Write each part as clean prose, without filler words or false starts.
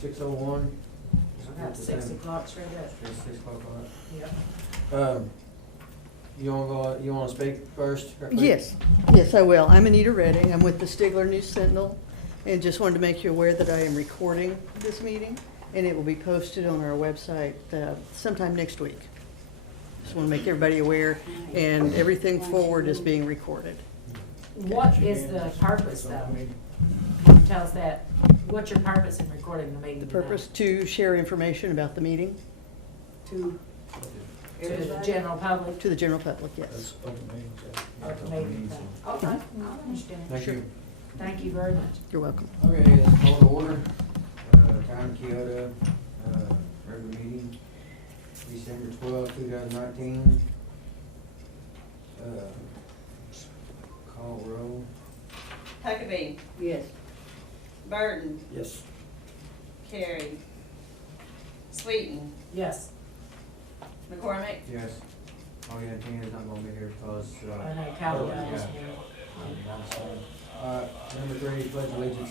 6:01. About 6 o'clock, straight up. It's 6 o'clock. Yep. You wanna speak first? or quick? Yes, I will. I'm Anita Redding. I'm with the Stigler News Sentinel, and just wanted to make you aware that I am recording this meeting, and it will be posted on our website sometime next week. Just want to make everybody aware, and everything forward is being recorded. What is the purpose, though? Tell us that. What's your purpose in recording the meeting? The purpose to share information about the meeting To the general public? to the general public, yes. That's open meeting, so- Open meeting. Okay, I understand. Thank you. Thank you very much. You're welcome. Okay, let's call to order. Time Keota, regular meeting, December 12, 2019. Call roll. Huckabee. Yes. Burton. Yes. Carey. Sweeten. Yes, McCormick. Yes. Oh yeah, Tina's not gonna be here because, I know Calvin yeah. was Number 3, pledge allegiance.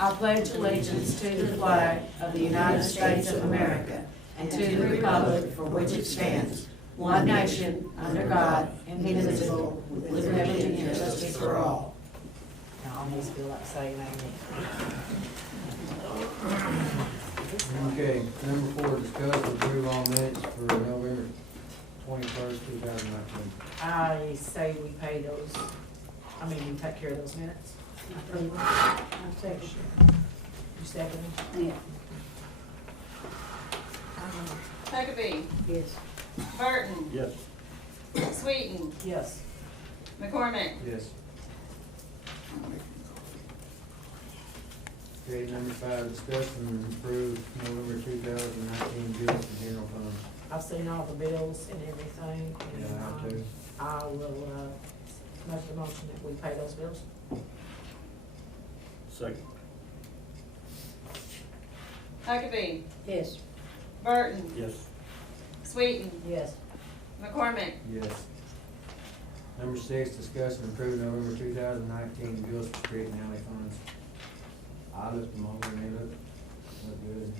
I pledge allegiance to the flag of the United States of America and to the republic for which it stands, one nation, under God, indivisible, with liberty and justice for all. I almost feel like saying Okay, number 4, discuss and approve all minutes for November 21st, 2019. I say we pay those, we take care of those minutes. You second? Yeah. Huckabee. Yes. Burton. Yes. Sweeten. Yes. McCormick. Yes. Okay, number 5, discuss and approve November 2019 bills and general fund. I've seen all the bills and everything. And, Yeah, I have too. I will, make the motion that we pay those bills. Second. Huckabee. Yes. Burton. Yes. Sweeten. Yes. McCormick. Yes. Number 6, discuss and approve November 2019 bills for street and alley funds. I looked them over and they look good.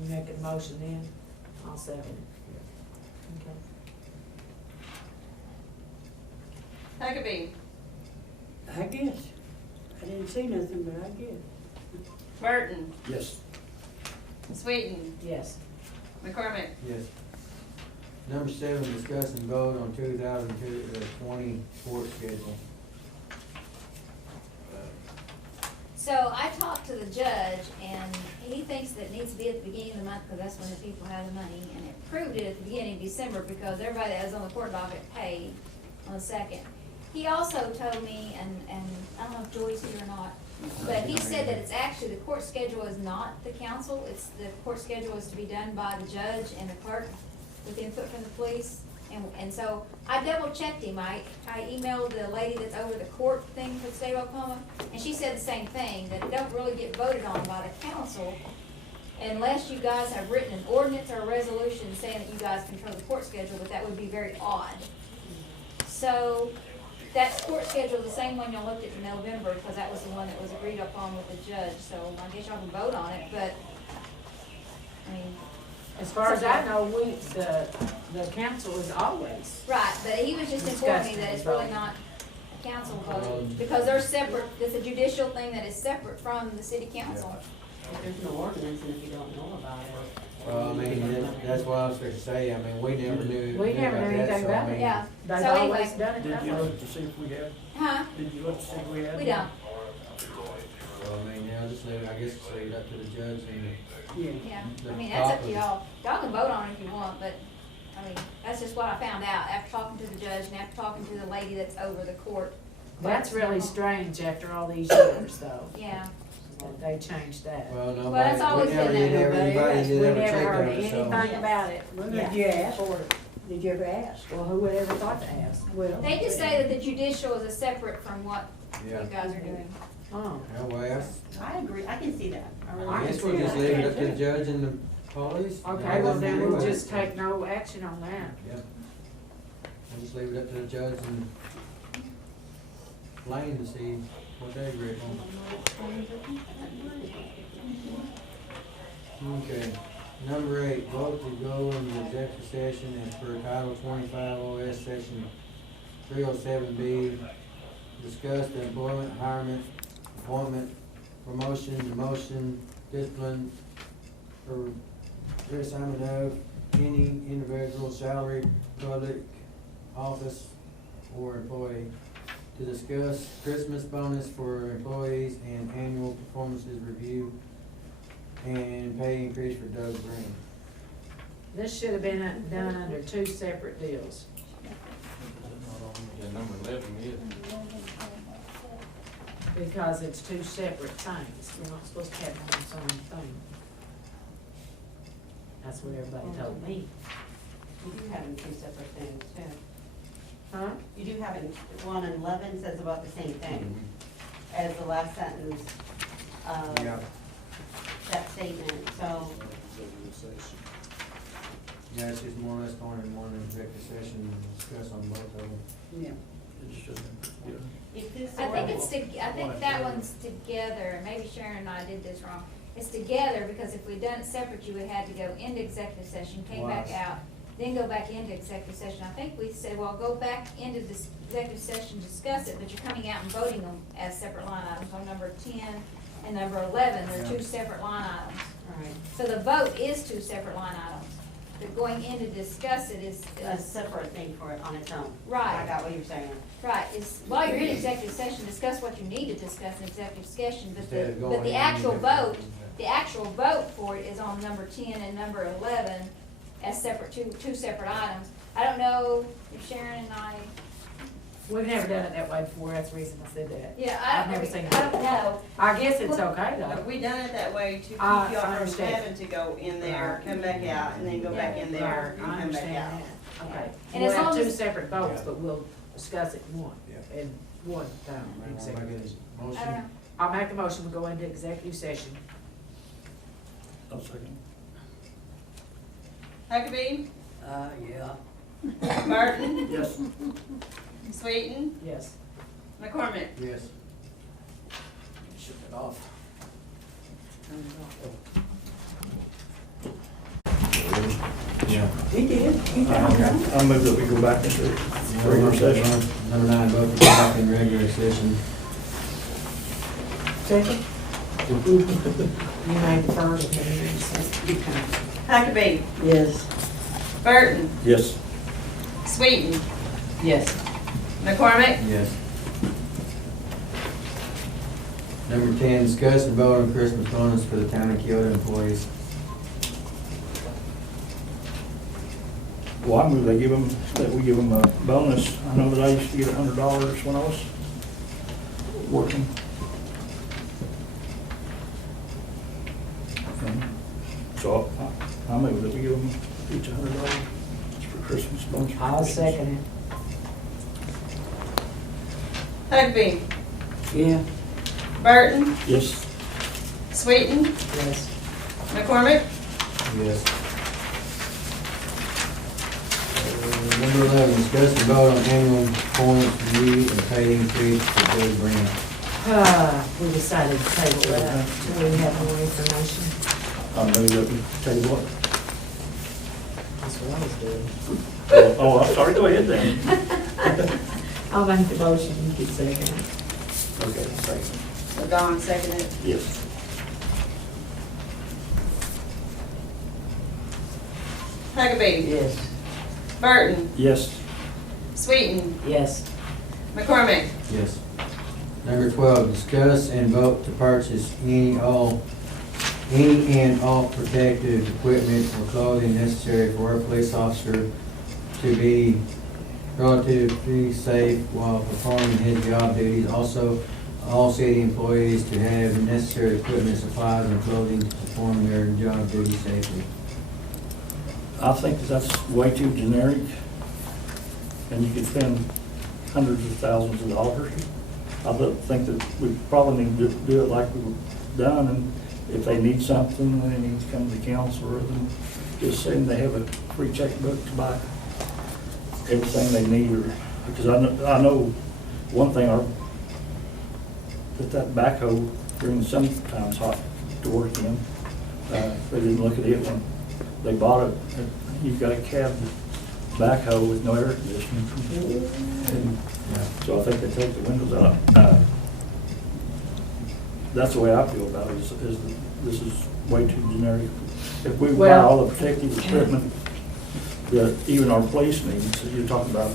You make a motion then, I'll second it. Okay. Huckabee. I guess. I didn't see nothing, but I guess. Burton. Yes. Sweeten. Yes. McCormick. Yes. Number 7, discuss and vote on 2020 court schedule. So I talked to the judge, and he thinks that it needs to be at the beginning of the month, because that's when the people have the money, and it proved it at the beginning of December, because everybody that was on the court docket paid on the 2nd. He also told me, and I don't know if Joy's here or not, but he said that it's actually, the court schedule is not the council, it's the court schedule is to be done by the judge and the clerk with input from the police. And so I double checked him. I emailed the lady that's over the court thing for the state of Oklahoma, and she said the same thing, that it don't really get voted on by the council unless you guys have written an ordinance or a resolution saying that you guys control the court schedule, but that would be very odd. So that court schedule is the same one y'all looked at in November, because that was the one that was agreed upon with the judge, so I guess y'all can vote on it, but, I mean. As far as I know, the council is always. Right, but he was just informing me that it's really not a council vote, because they're separate, it's a judicial thing that is separate from the city council. There's no ordinance, and if you don't know about it. Well, I mean, that's what I was going to say. I mean, we never knew. We never knew anything so, I about it. mean, Yeah, They've so always anyway, done it that Did you way. look to see if we had? huh? Did you look to see if we had? We don't, So, I mean, now just leave, I guess just leave it up to the judge and Yeah. yeah, the I mean, that's up top to of- y'all, y'all can vote on it if you want, but, I mean, that's just what I found out after talking to the judge and after talking to the lady that's over the court. That's really strange after all these years, though, Yeah, that they changed that. Well, nobody, that's always we never been did that ever, way. anybody We did ever never check heard on it, so. anything about it. Well, Yeah. did you ask? Did you ever ask? Well, who would ever thought to ask? Well. they just say that the judicial is a separate from what you Yeah. guys are doing. Oh, Yeah, well, that's- I agree. I can see that. I guess we'll just leave it up to the judge and the police. okay, well then we'll Anyway. just take no action on that. Yeah. We'll just leave it up to the judge and Lane to see What day, Rick? Okay, number 8, vote to go into executive session as per Title 25 OS Section 307B. Discuss the employment, hirement, appointment, promotion, demotion, discipline, or reassignment of any individual, salary, public office, or employee. To discuss Christmas bonus for employees and annual performances review and pay increase for Doug Green. This should have been done under 2 separate deals. Yeah, number 11 is. Because it's 2 separate things. We're not supposed to have them on the same thing. That's what everybody told me. You do have in 2 separate things too. Huh? You do have in 1 and 11 says about the same thing as the last sentence of Yeah. that statement, so. Yeah, it's just more or less going in one executive session and discuss on both of them. Yeah. If this I think ordinance- I think that one's together, and maybe Sharon and I did this wrong. It's together, because if we'd done it separate, you would have had to go into executive session, came back Twice. out, then go back into executive session. I think we said, well, go back into this executive session, discuss it, but you're coming out and voting them as separate line items. On number 10 and number 11, they're Yeah. 2 separate line items. Right, So the vote is 2 separate line items. But going in to discuss it is, a separate thing for it on its own. Right. I got what you're saying. right, is, while you're in executive session, discuss what you need to discuss in executive session, but Instead of the, going but the in actual and- vote, the actual vote for it is on number 10 and number 11 as separate, two separate items. I don't know if Sharon and I, We've never done it that way before, that's the reason I said that. yeah, I've never seen it. I don't know. I guess it's okay Have though. we done it that way to keep I y'all from understand. having to go in there, come back out, and then go back in there, Right, and I come back understand out? that, okay. And We'll as have long 2 as- separate votes, Yeah. but we'll discuss it in one, Yeah. in one time, Might wanna executive. make it a I don't know. motion. I'll make the motion, we go into executive session. I'll second. Huckabee, Yeah. Burton, Yes. Sweeten, Yes. McCormick. Yes. Shut it off. Yeah. He did. I'll move that we go back into regular session. Number 9, vote to go back in regular session. Second? You made the first, and then you said. Huckabee, Yes. Burton, Yes. Sweeten, Yes. McCormick. Yes. Number 10, discuss and vote on Christmas bonus for the town of Keota employees. Well, I move that we give them a bonus. I know that I used to get $100 when I was working. So I move that we give them each $100 for Christmas bonus. I'll second Huckabee, Yeah. Burton, Yes. Sweeten, it. Yes. McCormick. Yes. Number 11, discuss and vote on annual performance review and pay increase for Doug Green. We decided to table that until we have more information. I move that we table it. That's what I was doing. Oh, I'm sorry, go ahead then. I'll make the motion, you can second it. Okay, thanks. So Dawn seconded. Yes. Huckabee, Yes. Burton, Yes. Sweeten, Yes. McCormick. Yes. Number 12, discuss and vote to purchase any and all protective equipment or clothing necessary for a police officer to be relatively safe while performing his job duties. Also, all city employees to have necessary equipment, supplies, and clothing to perform their job duties safely. I think that's way too generic, and you could spend hundreds of thousands of dollars. I think that we probably need to do it like we've done, and if they need something, they need to come to the council, or them just saying they have a free checkbook to buy everything they need, or, because I know one thing, that backhoe during the summertime's hot to work in. They didn't look at it when they bought it. You've got a cab backhoe with no air conditioning. And so I think they take the windows out. That's the way I feel about it, is this is way too generic. If we buy Well- all the protective equipment that even our police needs, you're talking about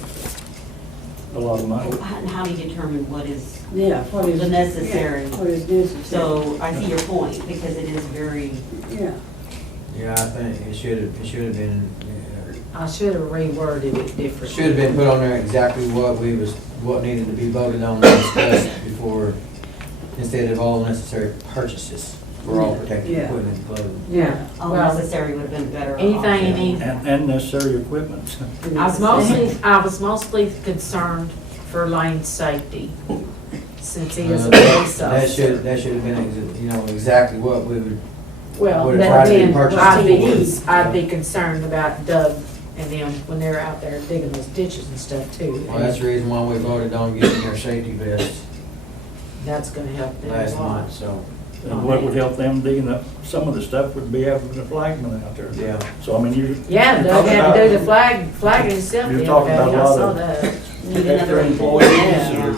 a lot of money. And how do you determine what is Yeah, what is the necessary? What is necessary? So I see your point, because it is very, Yeah, Yeah, I think it should have been, I should have reworded it differently. should have been put on there exactly what needed to be voted on and discussed before, instead of all necessary purchases for all protective Yeah. equipment and clothing. Yeah, all well, necessary would have been better. anything you option. need. And necessary equipment. I was mostly concerned for Lane's safety, since he is a Uh, police That officer. should have been, exactly what we would, Well, would have then, tried to be then purchased. I'd be concerned about Doug and them when they're out there digging those ditches and stuff too. well, that's the reason why we voted on getting their safety vests That's gonna help them last a lot. month, so, And what would help them digging up some of the stuff would be having the flagman out there. yeah. So I mean, Yeah, Doug had to do the flagging himself You're the talking other day, about a I lot saw of- that. Need another extra employee. employees Yeah. or.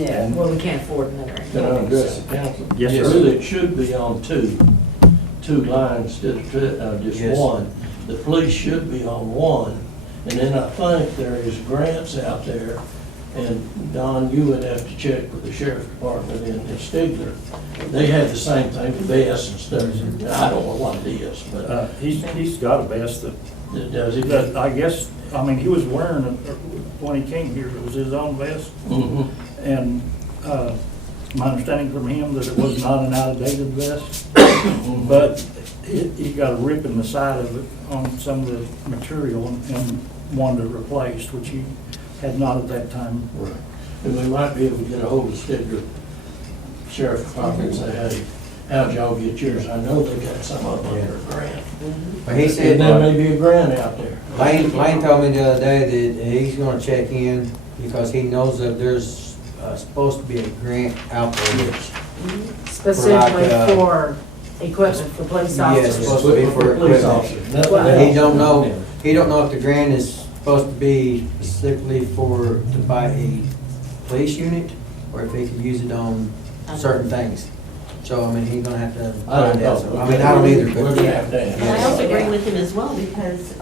yeah. And- Well, we can't afford another. Can I address the council? Yes, Yes. sir. Really, it should be on two lines instead of just Yes. one. The police should be on one, and then I think there is grants out there, and Don, you would have to check with the sheriff's department in Stigler. They have the same thing, the vests and stuff, and I don't know what it is, but He's got a vest that, does it? that I guess, I mean, he was wearing it when he came here, it was his own vest. Mhm. And, my understanding from him that it was not an outdated vest, but he got a rip in the side of it on some of the material and wanted it replaced, which he had not at that time. Right. And we might be able to get a hold of Stigler Sheriff's Department and say, hey, how'd y'all get yours? I know they got some of them under a grant. But he said, And there may be a grant out there. Lane told me the other day that he's gonna check in because he knows that there's, supposed to be a grant out there. Specifically like, for equipment for police Yes, officers. supposed to be for Police equipment. officers. Nothing But he else. don't know, he don't know if the grant is supposed to be specifically to buy a police unit, or if he can use it on certain things. So, I mean, he's gonna have to I don't find out. know. I mean, I don't either, We're but. gonna have to ask. And I also agree with him as well, because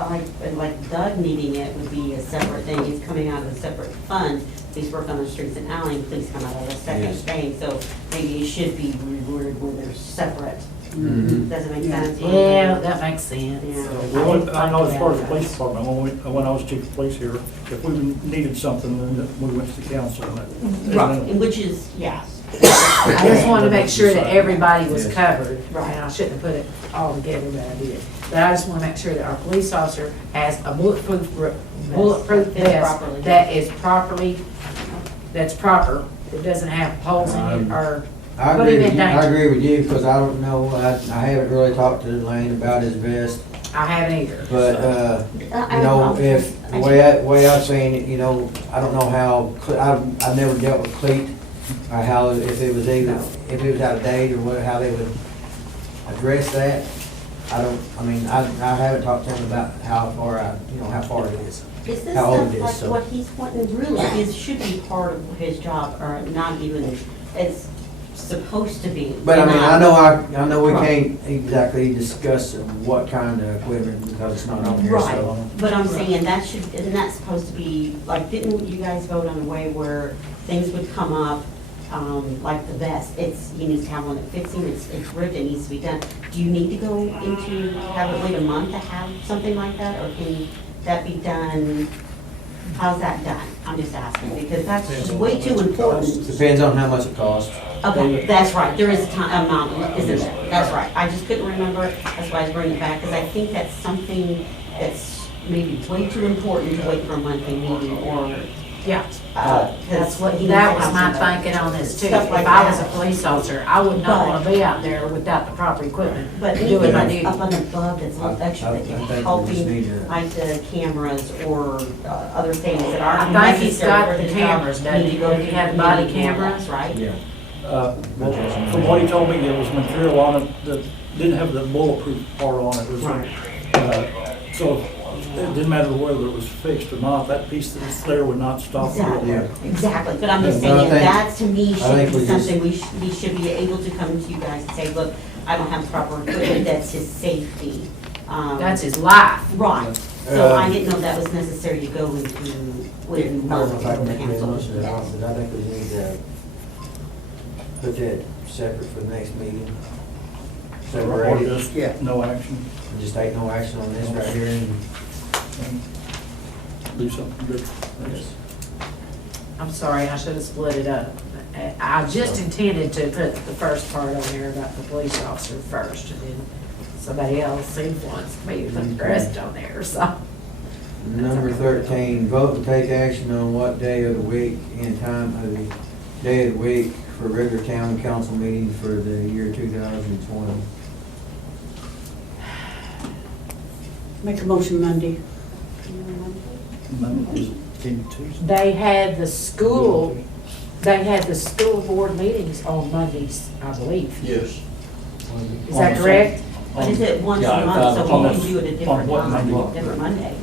like Doug needing it would be a separate thing, he's coming out of a separate fund. He's working on the streets and alley, please come out of a second Yes. thing, so maybe it should be reworded where they're separate. Mhm. Does it make sense? Yeah, that makes sense. Yeah. I know as far as the police department, when I was chief of police here, if we needed something, then we went to the council. and Right, and which is, yeah. I just wanted to make sure that everybody was Yes. covered, Right. and I shouldn't have put it all together, but I did. But I just want to make sure that our police officer has a bulletproof Fits vest properly. that is that's proper, it doesn't have holes in it, or, I Put agree him with in you, I danger. agree with you, because I don't know, I haven't really talked to Lane about his vest, I haven't either. but, I- you know, if, I- the way I've seen it, you know, I don't know how, I've never dealt with cleat, or how, if it was out of date, or what, how they would address that. I haven't talked to him about how far it is. Is this How old stuff it is, like so. what he's wanting really is, should be part of his job, or not even, it's supposed to be. But I mean, I know we Right. can't exactly discuss what kind of equipment, because it's not on here, Right, so. but I'm saying that isn't that supposed to be, like, didn't you guys vote on a way where things would come up, like the vest, he needs to have one that fits him, it's ripped, it needs to be done. Do you need to go into, have it wait a month to have something like that, or can that be done, how's that done? I'm just asking, because that's just way too important. Depends on how much it costs. Okay, that's right, there is a time, amount, isn't there? That's right, I just couldn't remember, that's why I was bringing it back, because I think that's something that's maybe way too important to wait for a monthly meeting, or, Yeah, that's what he. that needs was to my have something. thinking on this too. Stuff If like I was a that. police officer, I would not But- want to be out there without the proper equipment, But doing my anything duty. up and above that's a little extra, that I think we can just helping, need to- like the cameras or other things that I aren't think he's necessary got for the the job, cameras, doesn't need to he? go Does he through have the body meeting and all that, cameras? Right? Yeah. Well, from what he told me, there was material on it that didn't have the bulletproof part on it. It was, so it didn't matter whether it was fixed or not, that piece that's there would not stop the Exactly, bullet. exactly, but I'm just No, I saying, think- that to me I should think be we just- something we should be able to come to you guys and say, look, I don't have proper equipment, that's his safety. That's his life. Right, so I didn't know that was necessary to go into, with. I don't know if I can make that council. motion at all, but I think we need to put that separate for the next meeting. Or Separate it, just Yeah. no action, and just take no action on this right here and. and do something different. Yes. I'm sorry, I should have split it up. I just intended to put the first part on there about the police officer first, and then somebody else influenced me to put the rest on there, so. Number 13, vote and take action on what day of the week and time of the day of the week for regular town council meeting for the year 2020. Make a motion Monday. Monday, is it Tuesday? They had the school board meetings on Mondays, I believe. Yes. Is that correct? But is it once Yeah, a month, so on we the- can do it a on different what time, Monday? different Monday?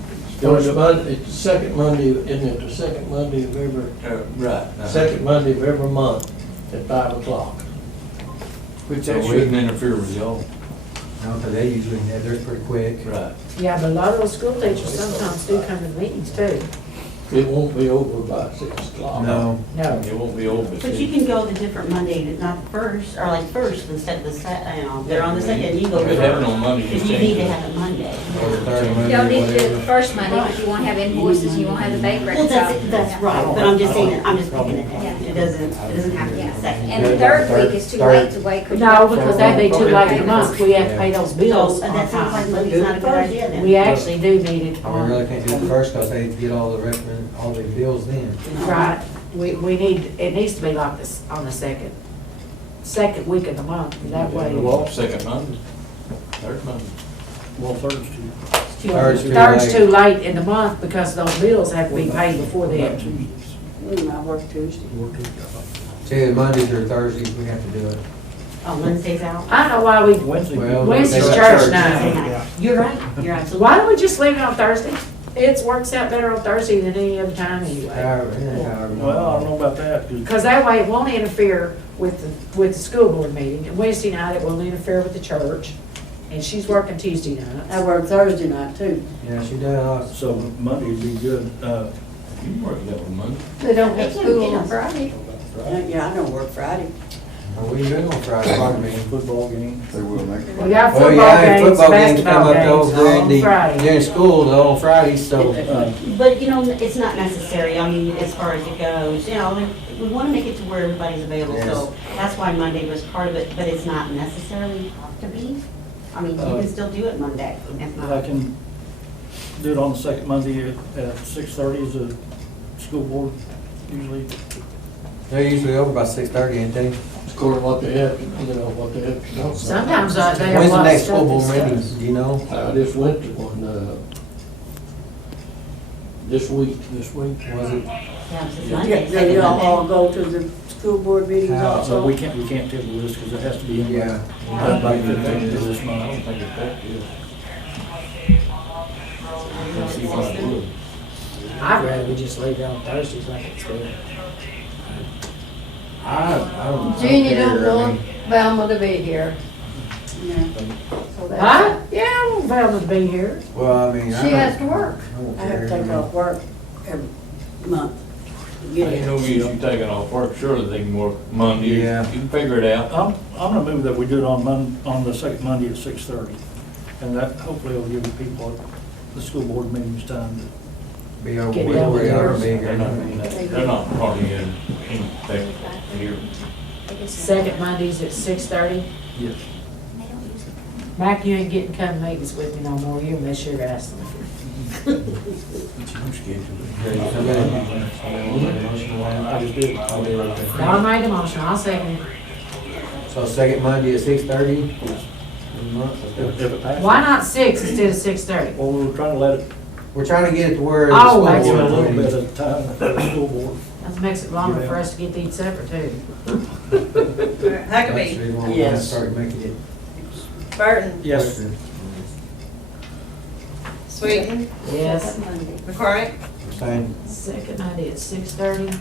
It's Monday, it's the second Monday, isn't it, the second Monday of every, Right. second Monday of every month at 5 o'clock. Which So that we should, didn't interfere with y'all. No, because they usually have theirs pretty quick. Right. Yeah, but a lot of those school teachers sometimes do come to meetings too. It won't be over by 6 o'clock. No, No. It won't be open. But you can go the different Monday, not the first, or like first instead of the they're on the second, you go. If it happened on Monday, Because just you change need to it. have it Monday. or the third You Monday, don't need to do it the whatever. first Monday, but you won't have invoices, you won't have the bank Well, records out. that's right, but I'm just saying, I'm just picking it, it doesn't have to be Yeah. the second. And the third week is too late to wait. 'cause you No, have to- because that'd be too late in the month. We have to pay those bills So, on that sounds like time. Monday's not a good idea then. We actually do need it We really on, can't do the first because they get all the recommend, all the bills then. right, we need, it needs to be like this, on the second week of the month, that way. Well, second Monday, third Monday. well, Thursday. Third's too Third's late. too late in the month because those bills have to be paid before What about then. Tuesdays? I work Tuesday. Work Tuesday. See, the Mondays or Thursdays, we have to do it. Oh, Wednesday's out? I don't know why we, Wednesday. Well, Wednesday's they got church night. You're right, you're absolutely. Why don't we just leave it on Thursday? It works out better on Thursday than any other time anyway. However, yeah, however. Well, I don't know about that, 'cause Because that way it won't interfere with the school board meeting. And Wednesday night, it won't interfere with the church. And she's working Tuesday I nights. work Thursday night too. Yeah, she does. so Monday would be good. You can work that one Monday. They don't have They can school get on us. Friday. Yeah, I don't work Friday. What are you doing on Friday, pardon me? Football game. They will make it. We got Well, football yeah, games, football games come basketball up games over during on the, Friday. during school, though, on Fridays, so. But, you know, it's not necessary, I mean, as far as it goes, you know, we want to make it to where everybody's available, so that's why Monday was part of it, but it's not necessarily have to be. I mean, you can still do it Monday, if I not. can do it on the second Monday at 6:30 as a school board usually. They're usually over by 6:30, ain't they? It's according to what they have, you know, what they have to know. Sometimes they have a When's the lot of next stuff school board that's- meeting, do you know? I just went to one, this week. This week. Was it? Yeah, it's just Yeah, Monday, yeah, second y'all all Monday. go to the school board meetings How- also? So we can't table this because it has to be in. Yeah. By the 15th of this I month. don't think it's that good. Let's see what I would. I'd rather we just leave it on Thursdays like it's good. I don't. Jeannie care, don't I want mean, Velma to be here. Yeah. So that's- Huh? Yeah, I want Velma to be here. Well, I mean, She I don't. has to work. I don't I have to care, take I mean. off work every month. I Get ain't it. no use you taking off work, surely they can work Monday. Yeah. You can figure it out. I'm gonna move that we do it on the second Monday at 6:30. And that hopefully will give the people at the school board meetings time Be over Get with down where with they are, yours. be They're here. they're not hardly in effect here. Second Mondays at 6:30. to, yes. Mac, you ain't getting come meetings with me no more. You miss your ass. Okay, somebody- motion on I that? just did. Don made the motion. I'll second it. So second Monday at 6:30? If it passes. Why not 6 instead of 6:30? Well, we were trying to let it, We're trying to get it to where the Oh, school that's give it a board little bit meetings. of time for the school board. That makes it longer for us to get these separate too. That's the Huckabee, reason why we Yes. started making it Burton, Yes. quicker. Sweeten, Yes. McCormick, Same. Second Monday at 6:30.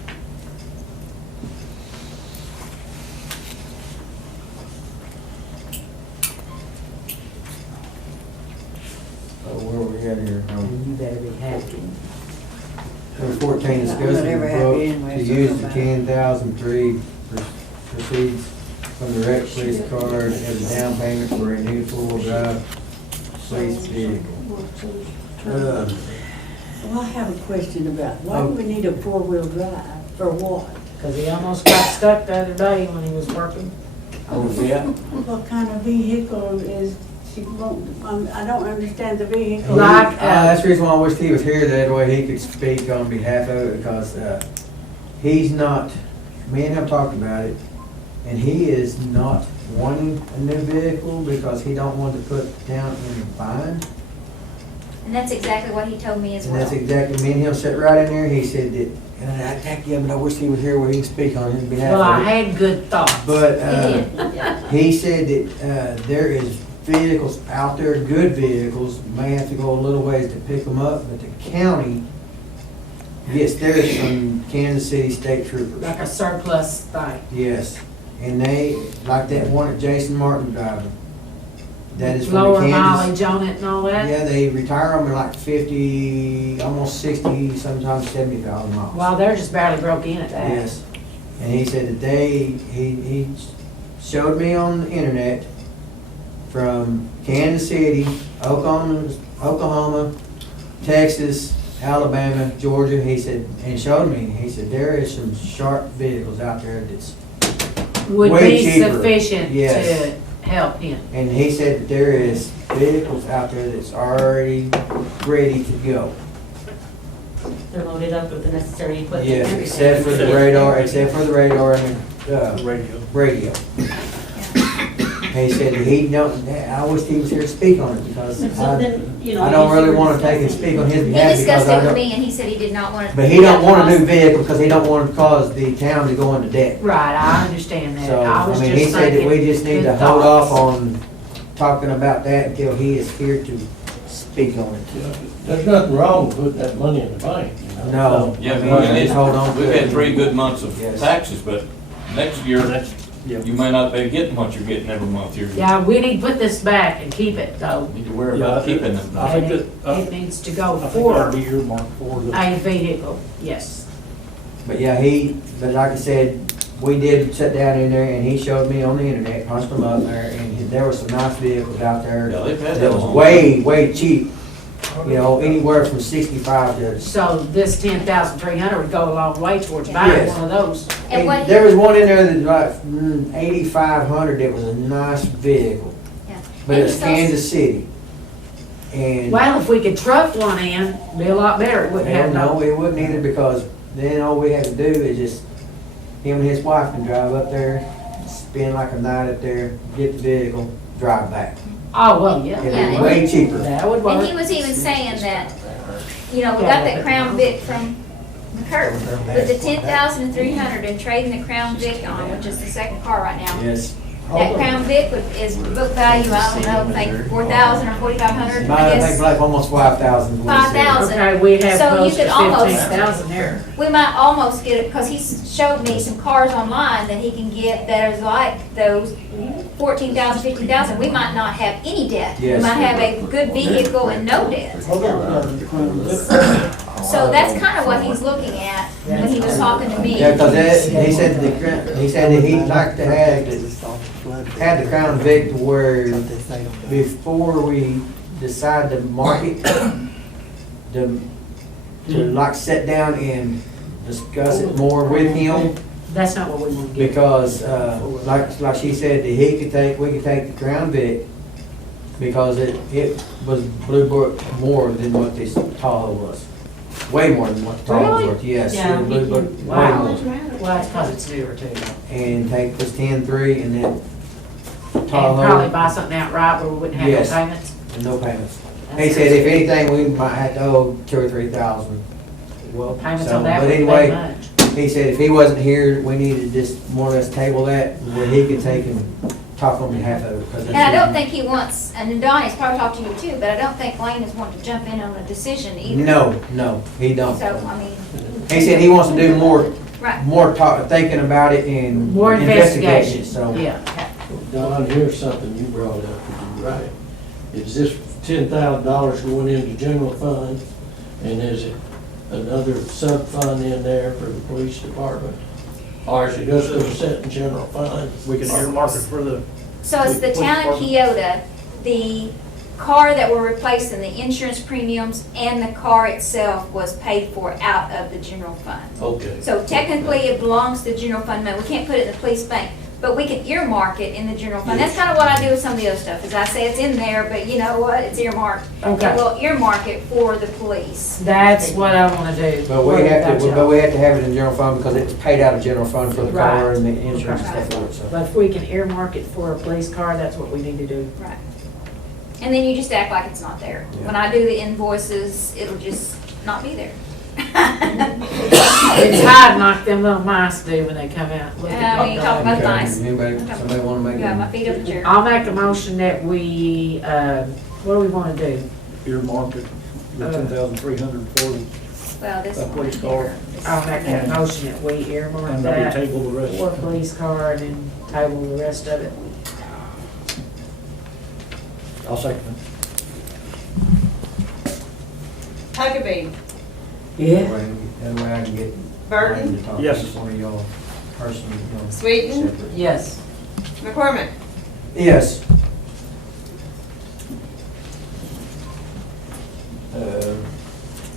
Where we at here? You better be happy. Number 14, discuss I'm the never happy vote anyway, to so use don't the matter. 10,003 proceeds from the wrecked police card as a down payment for a new four-wheel drive police vehicle. Well, I have a question about, why do we need a four-wheel drive? For what? Cause he almost got stuck the other day when he was working. Oh, yeah. What kind of vehicle is, she won't, I don't understand the vehicle. Like, That's the reason why I wished he was here, that way he could speak on behalf of it, because he's not, me and him talked about it, and he is not wanting a new vehicle because he don't want to put down in a bind. And that's exactly what he told me as And well. that's exactly, me and him sat right in there, he said that, and I attacked him, but I wish he was here where he can speak on his behalf Well, I of it. had good thoughts. But, He did. he said that, there is vehicles out there, good vehicles, may have to go a little ways to pick them up, but the county gets theirs from Kansas City State Troopers. Like a surplus thing. Yes, and they, like that one that Jason Martin driving. That is from the Lower Kansas. mileage on it and all that. Yeah, they retire them at like 50, almost 60, sometimes 70,000 miles. Well, they're just barely broke in at that. Yes, and he said that he showed me on the internet from Kansas City, Oklahoma, Texas, Alabama, Georgia, he said, and showed me, he said, there is some sharp vehicles out there that's, Would way be cheaper. sufficient Yes. to help him. and he said that there is vehicles out there that's already ready to go. They're loaded up with the necessary equipment. Yes, and except for the radar, and the, Radio. radio. He said that he don't, I wish he was here to speak on it, because So then, you know. I don't really usually wanna we're take and discussing- speak on his He behalf, because discussed I it with don't, me and he said he did not want to. but he don't want a new vehicle, because he don't want to cause the town to go into debt. Right, I understand that. So, I was I mean, just he said that thinking we just need to good hold off thoughts. on talking about that until he is here to speak on it. There's nothing wrong with putting that money in the bank, you know. No, Yeah, I we mean, just hold on to we've it. had 3 good months of Yes. taxes, but next year, Yeah. you may not be getting what you're getting every month. You Yeah, we need to put this back and keep it though. need to worry Yeah, about keeping it. I think And that, it needs to go I think that'd for be earmarked for the. a vehicle, yes. But yeah, but like I said, we did sit down in there and he showed me on the internet, punched them up there, and there were some nice vehicles out there. Yeah, they've had That that was long. way cheap, you know, anywhere from 65 to. So this 10,300 would go a long way towards buying Yes. one of those. And what he- There was one in there that like 8,500, that was a nice vehicle, Yeah. but And it's he's also- Kansas City. And, Well, if we could truck one in, it'd be a lot better. It wouldn't have no, no. it wouldn't either, because then all we had to do is just, him and his wife can drive up there, spend like a night up there, get the vehicle, drive back. Oh, well, yeah. It'd Yeah, be and way cheaper. That would And he work. was even saying that, you know, we got that Crown Vic from McCurtain with the 10,300 and trading the Crown Vic on, which is the second car right now. Yes. That Crown Vic is book value, I don't know, like 4,000 or 4,500, I I think guess. like almost 5,000. is what he said. 5,000. Okay, we'd have So you close to could almost- 15,000 there. We might almost get it, because he showed me some cars online that he can get that is like those 14,000, 15,000. We might not have any debt. We Yes. might have a good vehicle and no debt. So that's kind of what he's looking at when he was talking to me. Yeah, because he said that he'd like to have the Crown Vic to where before we decide to market, to like sit down and discuss it more with him, That's not what we want to get. because, like she said, that we could take the Crown Vic, because it was Blue Book more than what this Tahoe was. Way more than what the Tahoe was Really? worth, yes. Yeah. The Blue Book, way Wow. more. Well, that's because it's newer too. And take this 10-3 and then And probably Tahoe, buy something outright where we wouldn't have no Yes. payments. and no payments. He said if anything, we might have to owe 2,000 or 3,000. Well, payments So, on that but wouldn't be anyway, much. he said if he wasn't here, we needed to just more or less table that, where he could take and talk on behalf of it. 'cause And I don't think he wants, and Donnie's probably talked to you too, but I don't think Lane is wanting to jump in on a decision either. No, he don't. So, I mean, He said he wants to do right. more talk, thinking about it and More investigating investigation, it, so. yeah. Don, here's something you brought up, right? Is this $10,000 going into general fund, and is it another sub-fund in there for the police department? Or is it just going to sit in general fund? We can earmark it for the, So it's the town of Keota, the car that we're replacing, the insurance premiums, and the car itself was paid for out of the general fund. Okay. So technically, it belongs to the general fund, but we can't put it in the police bank, but we can earmark it in the general fund. That's kind of what I do with some of the other stuff, is I say it's in there, but you know what, it's earmarked. Okay. And we'll earmark it for the police. That's what I wanna do. But we have to have it in general fund because it's paid out of general fund for the car Right. and the insurance and stuff like that, so. But if we can earmark it for a police car, that's what we need to do. Right. And then you just act like it's not there. Yeah. When I do the invoices, it'll just not be there. It's hard like them little mice do when they come out. Look at I mean, me. talk about Okay, nice. Anybody, somebody wanna make Yeah, my it? feet up the chair. I'll make a motion that we, what do we wanna do? earmark it, the 10,300 for the, Well, this a one police car. here. This I'll one make here. that motion that we earmark and then we that table the rest. for a police car and then table the rest of it. I'll second it. Huckabee, Yeah. That way I can get. Burton, Ryan to talk to Yes. One of y'all personally, Sweeten, separate. Yes. McCormick. Yes.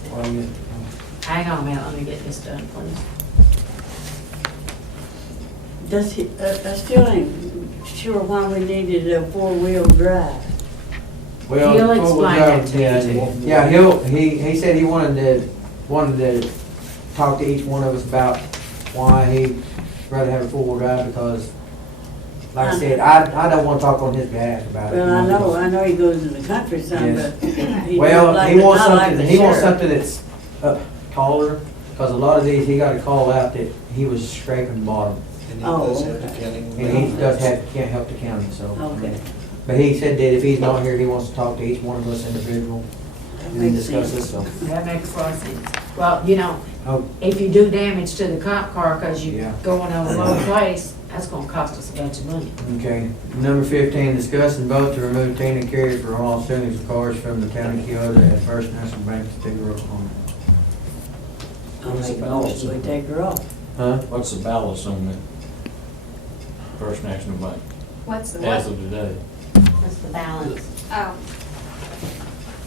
Why you? Hang on a minute, let me get this done, please. Does he, I still ain't sure why we needed a four-wheel drive. Well, He'll four-wheel explain drive, that to you, yeah, too. Yeah, he said he wanted to talk to each one of us about why he'd rather have a four-wheel drive because, like I said, I don't wanna talk on his behalf about it. Well, I know he goes in the country some, Yes. but he Well, don't like he it, wants not like something, the he wants sheriff. something that's taller, cause a lot of these, he got a call out that he was scraping bottom. Oh, And he does have, can't help the county, so. okay. But he said that if he's not here, he wants to talk to each one of us individual and then Makes discuss sense. this, so. That makes a lot of sense. Well, you know, Oh, if you do damage to the cop car because you Yeah. going on a low place, that's gonna cost us a bunch of money. okay. Number 15, discuss and vote to remove Tina Carey for all students cars from the town of Keota at First National Bank to Stigler, Oklahoma. I'll make a motion, we take her off. Huh? What's the balance on that First National Bank What's the as what? of today? What's the balance? Oh,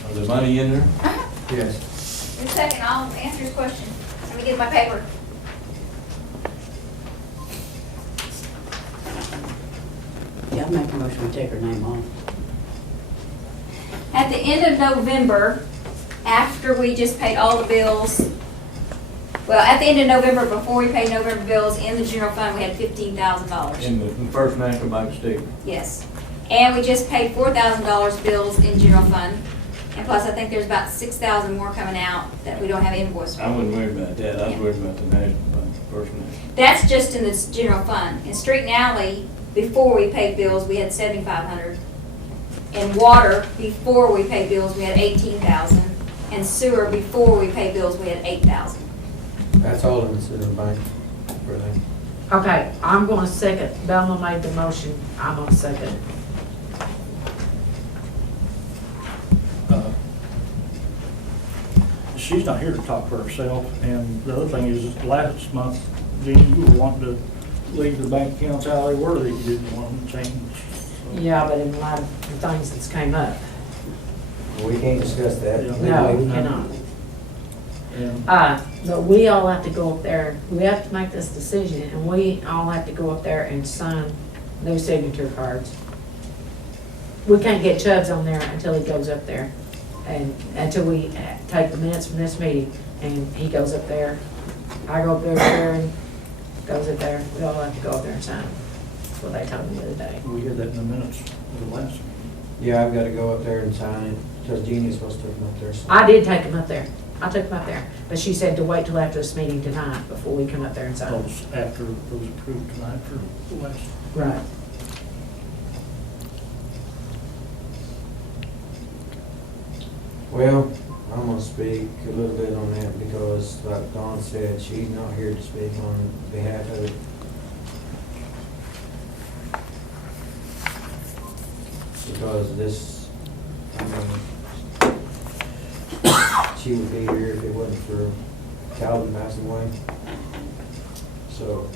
Are the money in there? Yes. in a second, I'll answer his question. Let me get my paper. Yeah, I'll make a motion, we take her name off. At the end of November, after we just paid all the bills, well, at the end of November, before we paid November bills, in the general fund, we had $15,000. In the First National Bank Stigler? Yes. And we just paid $4,000 bills in general fund. And plus, I think there's about 6,000 more coming out that we don't have invoice for. I wouldn't worry about that, I was worried about the National Bank, First National. That's just in this general fund. In street and alley, before we paid bills, we had 7,500. In water, before we paid bills, we had 18,000. And sewer, before we paid bills, we had 8,000. That's all in the center bank, everything. Okay, I'm gonna second, Belma made the motion, I'm gonna second it. She's not here to talk for herself, and the other thing is, last month, Jeannie, you were wanting to leave the bank accounts how they were, that you didn't want them changed. So- Yeah, but in light of the things that's came up, We can't discuss that. Yeah. no, we legally. cannot. And But we all have to go up there, we have to make this decision, and we all have to go up there and sign those signature cards. We can't get Chubbs on there until he goes up there, and until we take the minutes from this meeting, and he goes up there. I go up there, and goes up there, we all have to go up there and sign. That's what they told me the other day. we had that in the minutes of the last meeting. Yeah, I've gotta go up there and sign it, because Jeannie's supposed to take them up there. so. I did take him up there. I took them up there, but she said to wait till after this meeting tonight before we come up there and sign. Those after those approved tonight for the last. Right. Well, I'm gonna speak a little bit on that because like Dawn said, she's not here to speak on behalf of it. Because this, I mean, she would be here if it wasn't for Calvin passing away. So.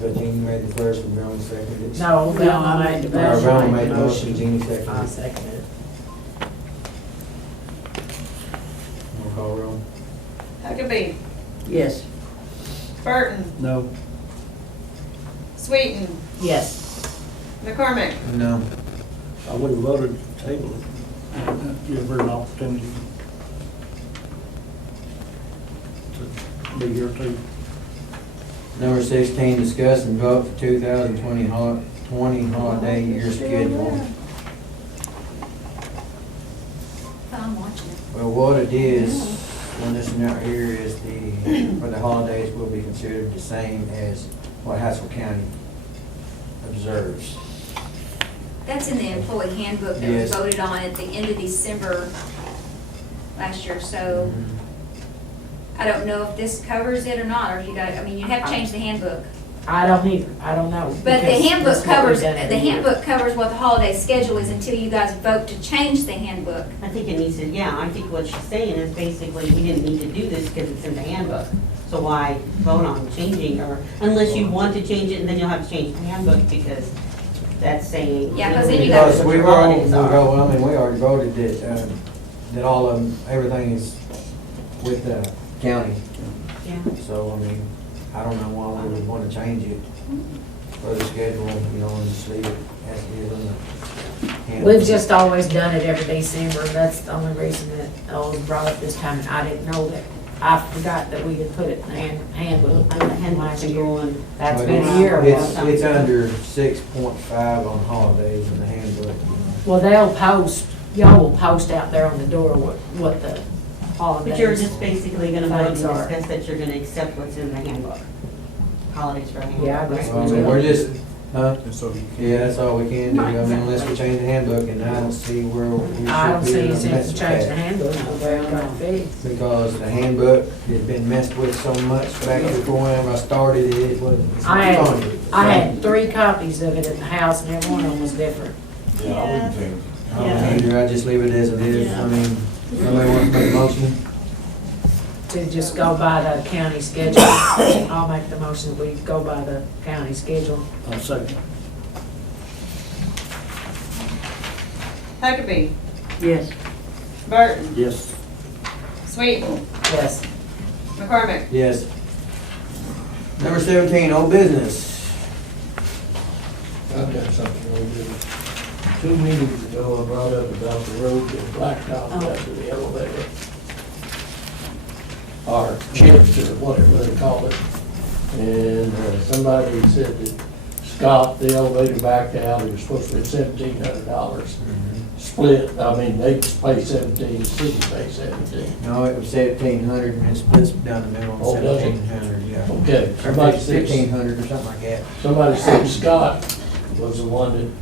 But Jeannie made the first and Brown seconded. No, Velma made the motion. Brown made the motion, Jeannie seconded. I seconded it. Roll call roll. Huckabee, Yes. Burton, No, Sweeten, Yes. McCormick, No. I would have voted to table it. Give her an opportunity to be here too. Number 16, discuss and vote for 2020 holiday year schedule. I'm watching it. Well, what it is, when this one out here is for the holidays will be considered the same as what Haskell County observes. That's in the employee handbook that was Yes. voted on at the end of December last year, so I don't know if this covers it or not, or if you guys, I mean, you have to change the handbook. I don't either, I don't know. But the because handbook that's what we've covers, done the every year. handbook covers what the holiday schedule is until you guys vote to change the handbook. I think it needs to, yeah, I think what she's saying is basically, we didn't need to do this because it's in the handbook. So why vote on changing, or unless you want to change it, and then you'll have to change the handbook, because that's saying. Yeah, 'cause then you got- Because we already voted that all of them, everything is with the county. Yeah. So, I mean, I don't know why we would want to change it for the schedule, you know, and just leave it as it is on the handbook. We've just always done it every December, that's the only reason that it was brought up this time, and I didn't know that. I forgot that we had put it in the handbook I know handbook's last been year. going. That's But been it's- a year. It's under 6.5 on holidays in the handbook. Well, they'll post, y'all will post out there on the door what the holidays. But you're just basically gonna vote and Things are. discuss that you're gonna accept what's in the handbook. Holidays for a handbook. Yeah, I guess right? Well, I mean, we're just, huh? And so you can. Yeah, that's all we can do, I mean, unless we change the handbook, and I don't see where we I don't should see be any in a sense mess to with change the that. handbook, where it got fixed. Because the handbook had been messed with so much back before whenever I started it, it was I funny. had 3 copies of it at the house, and every one of them was different. Yeah, I wouldn't change. I don't either, I just leave it as it is, I mean, somebody wants to make a motion? To just go by the county schedule. I'll make the motion, we go by the county schedule. I'll second. Huckabee, Yes. Burton, Yes. Sweeten, Yes. McCormick. Yes. Number 17, old business. I've got something real good. 2 meetings ago, I brought up about the road that blacktop after the elevator. Or chips, or whatever they call it. And somebody said that Scott, the elevator backed out, it was supposed to be $1,700. Split, I mean, they pay 17, the city pay 17. No, it was 1,700 and it splits down the middle on Oh, does it? 1,700, yeah. Okay, Or somebody said, 1,500 or something like that. somebody said Scott was the one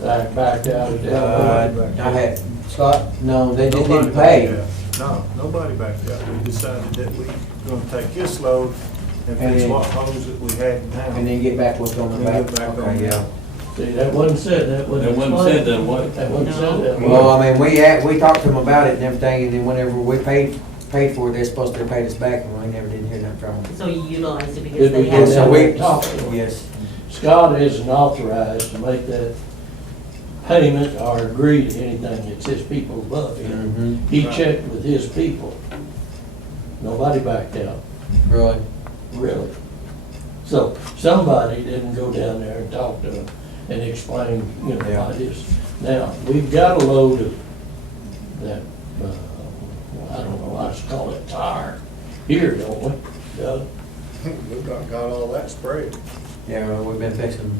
that backed out at the elevator. I had, Scott, no, they just Nobody didn't pay. backed out. No, nobody backed out. We decided that we were gonna take his load and And fix then- what holes that we had in And town. then get back what's on the And back. get back on Okay, yeah. that. See, that wasn't said, that wasn't That wasn't explained. said that way. That wasn't said that way. Well, I mean, we talked to them about it and everything, and then whenever we paid for it, they're supposed to pay us back, and we never did hear nothing from them. So you utilized it because Did they we had. get So that we, talk to them? yes, Scott isn't authorized to make that payment or agree to anything. It's his people above him. mhm, He checked with his people. Nobody backed out, really. really. So somebody didn't go down there and talk to him and explain, you know, Yeah. why this. Now, we've got a load of that, I don't know, I just call it tire here, don't we? Doug? We've got all that sprayed. Yeah, well, we've been fixing,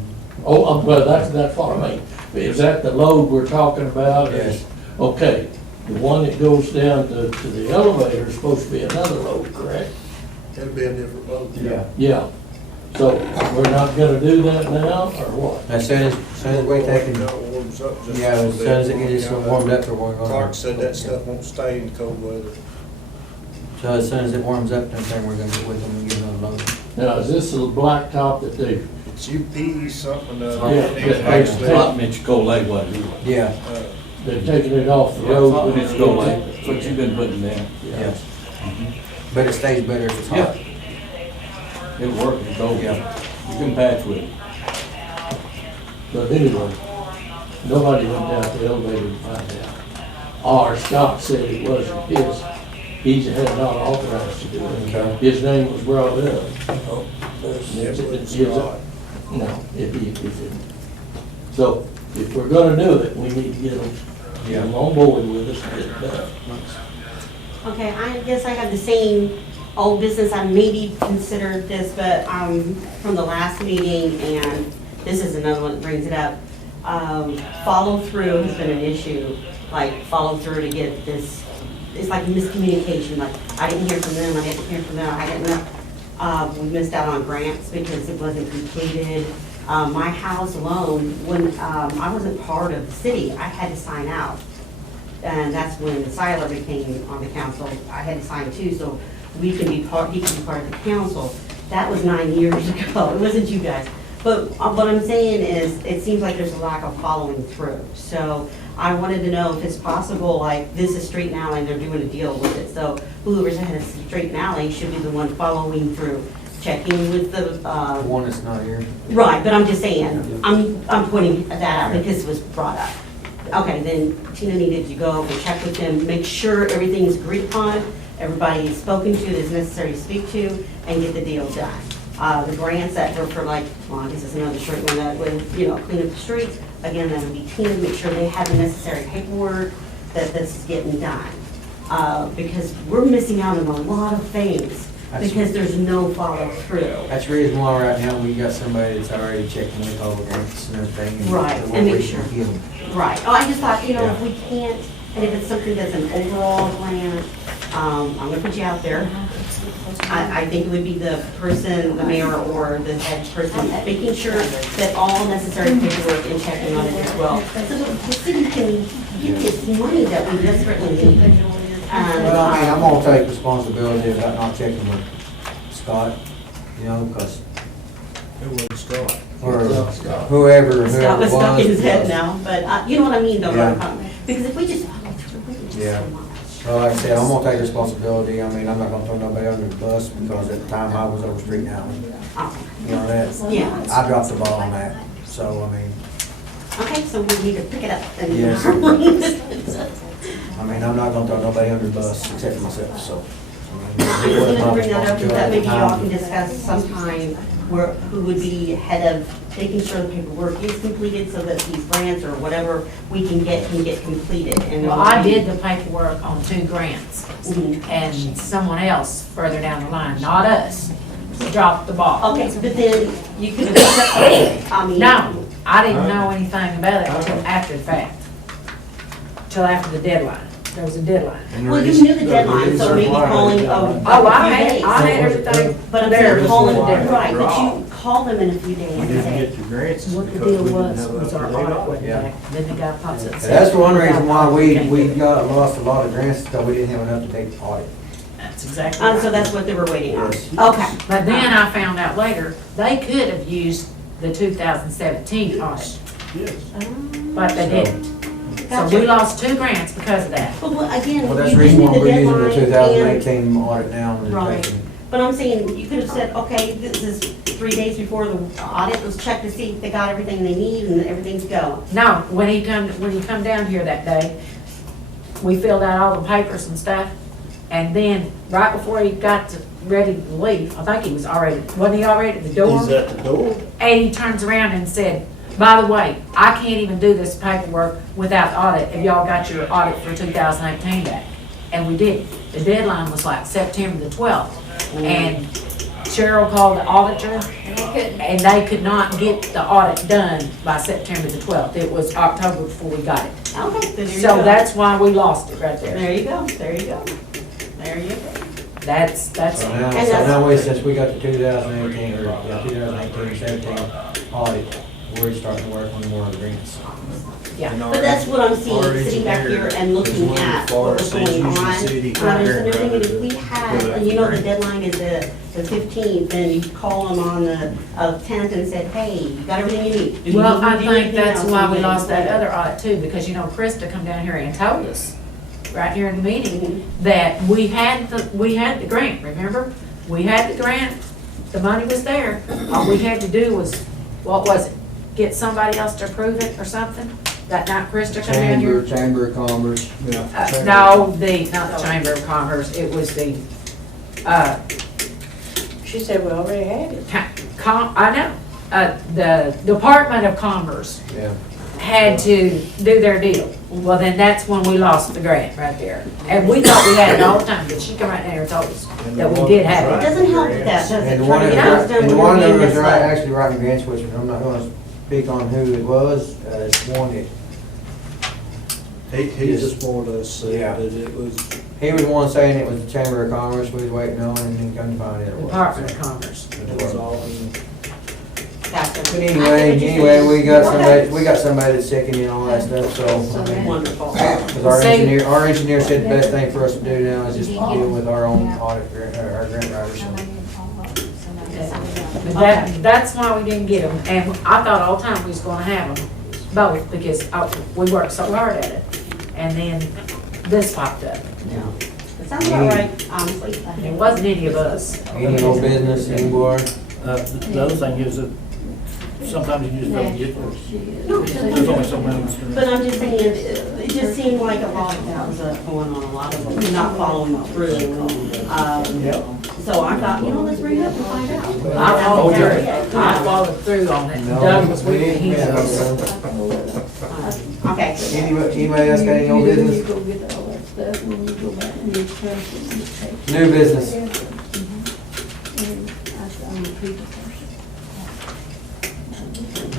Oh, well, that's what I mean. Is that the load we're talking about? Yes. Okay, the one that goes down to the elevator is supposed to be another load, correct? It'll be a different boat. Yeah. Yeah. So we're not gonna do that now, or what? As soon as we take it, It warms up just a yeah, as little soon bit. as it gets warmed up, we're going. Clark said that stuff won't stay in cold weather. So as soon as it warms up, then we're gonna get with them and get another load. Now, is this the blacktop that they, It's UP something, Yeah, it's yeah, actually, Lot Mitch Cold Lake was. Yeah, they're taking it off the road? Mitch Cold Lake, that's what you've been putting down. yeah. But it stays better if it's hot. It'll work, it's over. Yeah. You can patch with it. But anyway, nobody went down to the elevator to find out. Or Scott said it wasn't his, he had not authorized to do it. Okay. His name was brought up. it was His- Scott. No, if he didn't. So, if we're gonna do it, we need to get them on board with us and get it done. Okay, I guess I have the same old business. I maybe considered this, but from the last meeting, and this is another one that brings it up. Follow through has been an issue, like follow through to get this, it's like miscommunication, like I didn't hear from them, I didn't hear from them, I didn't know. We missed out on grants because it wasn't completed. My house alone, when I wasn't part of the city, I had to sign out. And that's when Siler became on the council, I had to sign too, so we can be part, he can be part of the council. That was 9 years ago, it wasn't you guys. But what I'm saying is, it seems like there's a lack of following through. So I wanted to know if it's possible, like, this is Street and Alley, and they're doing a deal with it. So whoever's head of Street and Alley should be the one following through, checking with the, The one that's not here. right, but I'm just saying, I'm pointing that out because it was brought up. Okay, then Tina needed to go and check with them, make sure everything is agreed upon, everybody is spoken to that's necessary to speak to, and get the deal done. The grants that were for like, well, I guess it's another street one that would, clean up the streets, again, that would be Tina, make sure they have the necessary paperwork, that this is getting done. Because we're missing out on a lot of things, because there's no follow through. That's the reason why right now we got somebody that's already checking with all the grants and everything. Right, what and make we sure. can give them. Right, oh, I just thought, if Yeah. we can't, and if it's something that's an overall grant, I'm gonna put you out there. I think it would be the person, the mayor or the head person, making sure that all necessary paperwork and checking on it as well. So that the city can get this money that we desperately need. Well, I mean, I'm gonna take responsibility about not checking with Scott, because, It was Scott. or whoever Scott was stuck in his head was. now, but you know what I mean, though, Yeah. because if we just follow through, we can do Yeah. so much. Well, like I said, I'm gonna take responsibility. I mean, I'm not gonna throw nobody under the bus because at the time I was over Street now. Oh, You know that? Yeah. I dropped the ball on that. So, I mean, Okay, so we need to pick it up. and- Yes. I mean, I'm not gonna throw nobody under the bus except for myself, so. I mean, I it just was wanted my to bring that up, responsibility that at the maybe y'all time. can discuss sometime where, who would be head of making sure the paperwork is completed so that these grants or whatever we can get completed. And Well, I did the paperwork on 2 grants, Mhm. and someone else further down the line, not us, dropped the ball. Okay, but then you could have, I mean. No, I didn't know anything about it until after the fact, till after the deadline. There was a deadline. Well, you knew the deadline, so maybe calling, Oh, a I few had days. everything But I'm there. saying calling, before the right, deadline. but you call them in a few days We and didn't say, get the grants What the because deal we didn't was have our up-to-date audit audit. wasn't Yeah. back, then the guy pops up. and said, That's one reason why we can't do it. lost a lot of grants, because we didn't have an up-to-date audit. That's exactly right. so that's what they were waiting on. Yes. Okay. But then I found out later, they could have used the 2017 audit, Yes. but they didn't. So we lost 2 grants because of that. But again, Well, that's you the reason knew why the we're using the deadline 2018 audit now. and Right. taking- But I'm saying, you could have said, okay, this is 3 days before the audit, let's check to see if they got everything they need and everything's going. No, when he come down here that day, we filled out all the papers and stuff, and then right before he got ready to leave, I think he was already, wasn't he already at the door? He's at the door. And he turns around and said, by the way, I can't even do this paperwork without the audit, if y'all got your audit for 2018 back. And we did. The deadline was like September the 12th. And Cheryl called the auditor, and they could not get the audit done by September the 12th. It was October before we got it. Okay, then there you So go. that's why we lost it right There there. you go, there you go. There you go. That's, So now, And so that's- now since we got the 2018, or, yeah, 2018-17 audit, we're starting to work on more of the grants. yeah. But that's what I'm seeing, Our sitting back here engineer and looking is at one what of was the going Union on. City And I'm just grant thinking, if writer we had, for that you know, the grant. deadline is the 15th, and you call them on the 10th and said, hey, you got everything you need. Do you Well, need I think anything that's else? why And we then lost that say, other audit too, because you know, Krista come down here and told us, right here in the meeting, that we had the grant, remember? We had the grant, the money was there, all we had to do was, what was it? Get somebody else to approve it or something? That night Krista come down here? Chamber of Commerce. Yeah. No, not the Chamber of Commerce, it was the, She said we already had it. I know, the Department of Commerce Yeah. had to do their deal. Well, then that's when we lost the grant right there. And we thought we had it all the time, but she come right there and told us that we did have It it. doesn't help with that, does it? And the Trying one to that get was, those done and the with one that being was this right, low. actually writing grants, which I'm not gonna speak on who it was, it's one that, He just wanted us to say Yeah. that it was, he was the one saying it was the Chamber of Commerce we was waiting on, and then come to find out it was. Department of Commerce. it was all in Gotcha. But anyway, we got somebody that's checking in all that stuff, so, I mean, Wonderful. cause our engineer said the best thing for us to do now is just deal with our own audit, our grant writers, so. But that's why we didn't get them. And I thought all the time we was gonna have them both because we worked so hard at it. And then this popped up. Yeah. It sounds about right, honestly. And it wasn't any of us. Any old business anymore? The other thing is that sometimes you just don't get, No, there's only so many. but I'm just saying, it just seemed like a lot of that was going on, a lot of them not following through. So I thought, let's bring it up and find out. I followed through. I followed through on it. Doug was with me. He was. Okay. Anybody else got any old business? You go get all that stuff when you go back and you trash it and you take it. New business? And I'm a people person.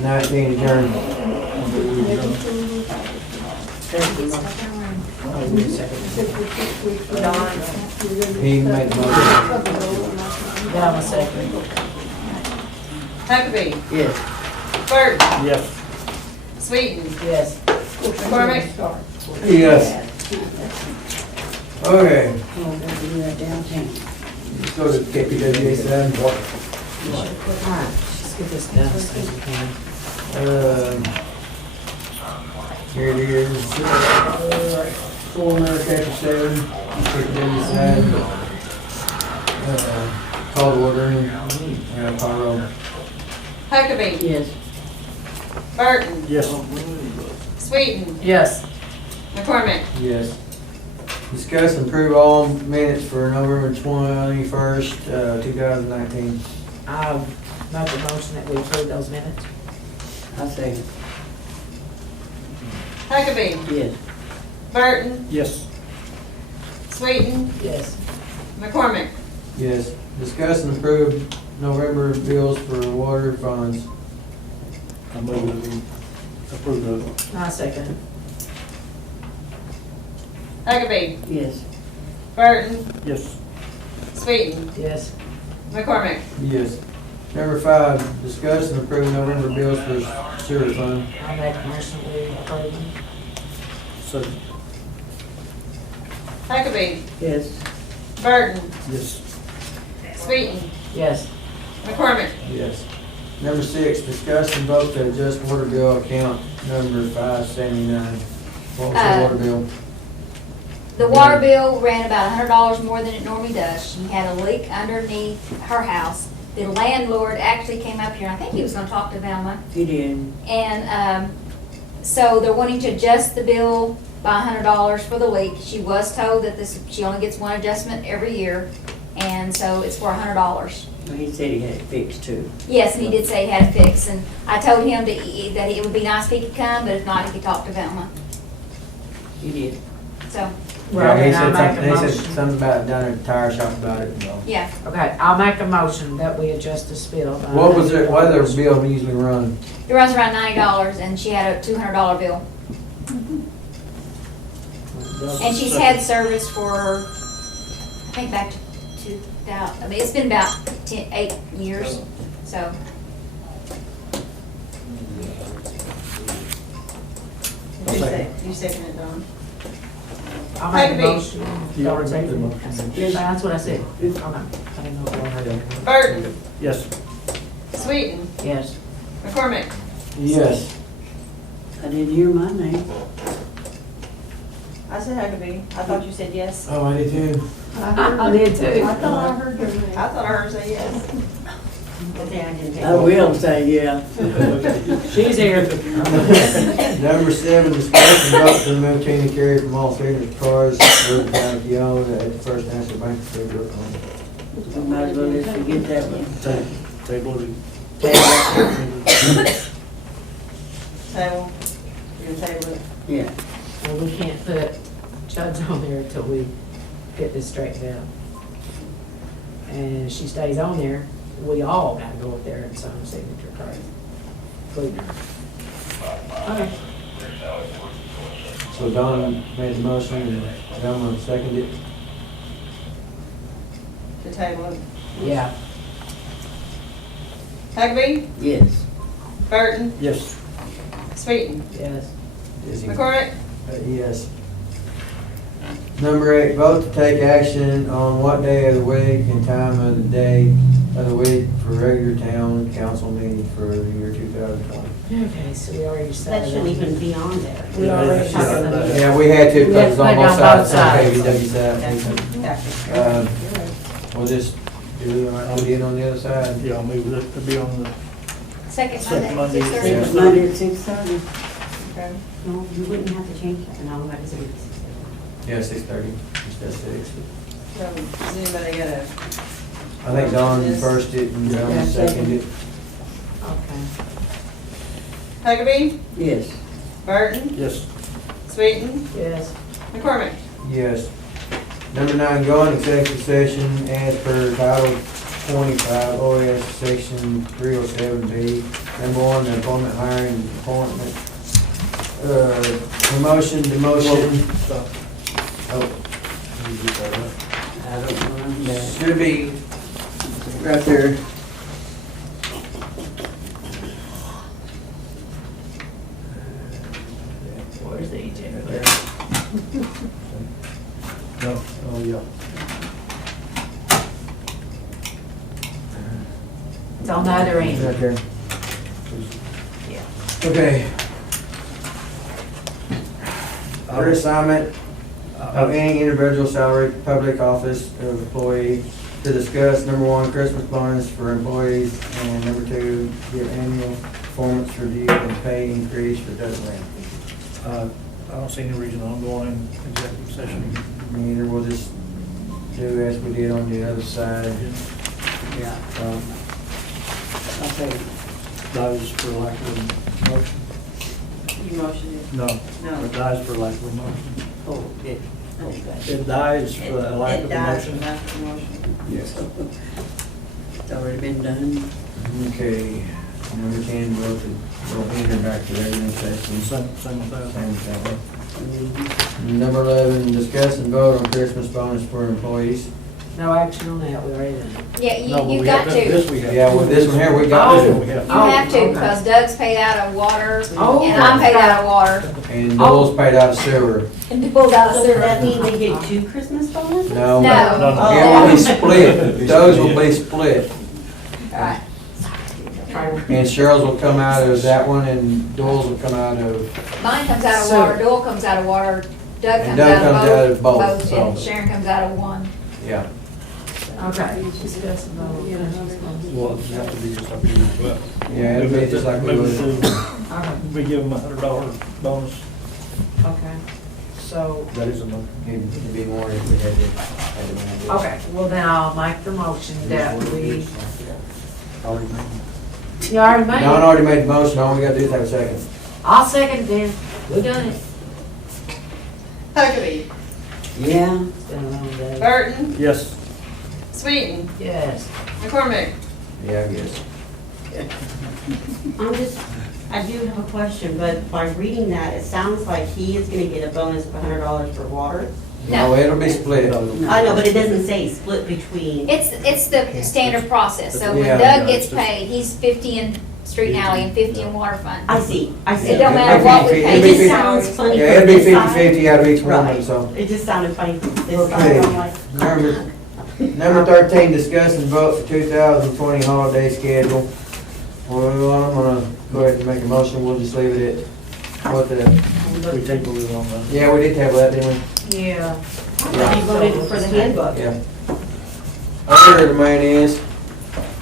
19 adjourned. He made the motion. Down a second. Huckabee. Yes. Burton. Yes. Sweeten. Yes. McCormick. Yes. Okay, Oh, they'll do that downtown. let's go to KPWA 7. Alright, let's get this done as soon as we can. Here it is. Former chapter 7, KPWA 7. Call to order and call roll. Huckabee. Yes. Burton. Yes. Sweeten. Yes. McCormick. Yes. Discuss and approve all minutes for November 21st, 2019. I'll make a motion that we approve those minutes. I say Huckabee. yes. Burton. Yes. Sweeten. Yes. McCormick. Yes. Discuss and approve November bills for water funds. I move that we approve those. I second it. Huckabee. Yes. Burton. Yes. Sweeten. Yes. McCormick. Yes. Number 5, discuss and approve November bills for sewer fund. I make a motion that we approve them. So, Huckabee. Yes. Burton. yes. Sweeten. Yes. McCormick. Yes. Number 6, discuss and vote to adjust water bill account number 579. What was the water bill? The water bill ran about $100 more than it normally does. She had a leak underneath her house. The landlord actually came up here, and I think he was gonna talk to Velma. You did. And, so they're wanting to adjust the bill by $100 for the leak. She was told that she only gets one adjustment every year, and so it's for $100. He said he had it fixed too. Yes, and he did say he had it fixed, and I told him that it would be nice if he could come, but if not, he could talk to Velma, You did. so, Well, Yeah, he then I said make a something, he said motion. something about down at the tire shop about it. yeah. Okay, I'll make a motion that we adjust this bill. by What was it, what does $100. their bill usually run? It runs around $90, and she had a $200 bill. And she's had service for, I think back to 2000, I mean, it's been about 8 years, so. You second it, Don? I'll make a Huckabee. motion. You already made the motion. Yeah, that's what I said. Okay. I didn't know what I heard. Burton, Yes. Sweeten, Yes. McCormick. Yes. I didn't hear my name. I said Huckabee. I thought you said yes. Oh, I did too. I did too. I thought I heard your name. I thought I heard her say yes. Okay, I didn't take I will say yeah. She's here. Number 7, discussion vote to remove chain and carry from all signature cars, Burke County, Keota, at the First National Bank of Federal. We might as well just forget that one. Table it. Table. You're gonna table it. Yeah. Well, we can't put Chubbs on there until we get this straightened out. And if she stays on there, we all gotta go up there and sign a signature card. Including her. Okay. So Don made the motion and Elmer seconded it. To table it. Yeah. Huckabee, Yes. Burton, Yes. Sweeten, Yes. McCormick. Yes. Number 8, vote to take action on what day of the week and time of the day of the week for regular town council meeting for the year 2020. Okay, so we already That decided. shouldn't even be on there. We already talked about that. Yeah, we had to, We had because to on put it both on sides, both sides. KBW side. Gotcha. We'll just do it on the other side. Yeah, I'll move it to be on the Second Second Monday, Monday. 6:30. Next Monday at 6:30. Okay. No, you wouldn't have to change that, no, that is it. Yeah, 6:30, instead of 6. So, does anybody got a? I think Don first it and Yeah, Don seconded it. Okay. Huckabee, Yes. Burton, Yes. Sweeten, Yes. McCormick. Yes. Number 9, go into executive session as per Title 25 OS Section 307B. Number 1, the employment, hiring, appointment, promotion, demotion. Oh, I don't know. should be right there. Where's the agenda? There. No. Oh, yeah. It's on the other end. Right there. Yeah. Okay. Reassignment of any individual salary public office of employee to discuss, number 1, Christmas bonus for employees, and number 2, give annual performance review and pay increase for Doug Lamb. I don't see any reason I'm going in executive session. Neither, we'll just do as we did on the other side. Yeah. I think dies for lack of a motion. You motioned it. No. No. It dies for lack of a motion. Oh, it, okay. It dies for the lack of a It dies motion. for lack of a motion. Yes. It's already been done. Okay, number 10, vote to go enter back to regular session. Same with that. Same thing. Mhm. Number 11, discuss and vote on Christmas bonus for employees. No action on that, we already done. Yeah, No, but you've we got have to. This we have. Yeah, with this one here, we got Oh. to, We have. You have to, okay. because Doug's paid out of water, Oh. and I'm paid out of water, and Dole's paid out of sewer. and Doug's out of So does that sewer. mean they get 2 Christmas bonuses? No. No. No. It will be split, those will be split, Right. and Cheryl's will come out of that one, and Dole's will come out of, Mine comes out of So- water, Doyle comes out of water, Doug And comes Doug out comes out of of both, both, so- and Sharon comes out of one. yeah. Okay. Discuss and vote. Well, it's have to be just like we do. Yeah, it'll be just like we would. Okay. We give them $100 bonus. Okay. So, That is a motion. It'd be more if we had to. okay, well then I'll make the motion that we, Already made. you already made Don it. already made the motion, all we gotta do is have a second. I'll second then. We done it. Huckabee, Yeah. It's been a long day. Burton, Yes. Sweeten, Yes. McCormick. Yeah, I guess. I do have a question, but by reading that, it sounds like he is gonna get a bonus of $100 for water. No, it'll be split. I know, but it doesn't say split between. It's the standard process, so when Yeah. Doug gets paid, he's 50 in street and alley and 50 in water fund. I see. It don't matter what we pay. It just sounds funny. Yeah, from it'll be this side. 50-50 out of each one, Right. so. It just sounded funny from this Okay. side. I'm like, Number 13, discuss and vote for 2020 holiday schedule. Well, I'm gonna go ahead and make a motion, we'll just leave it at what the, We tabled it on the. yeah, we did table that, didn't we? Yeah. You voted for the handbook. Yeah. Whatever the man is.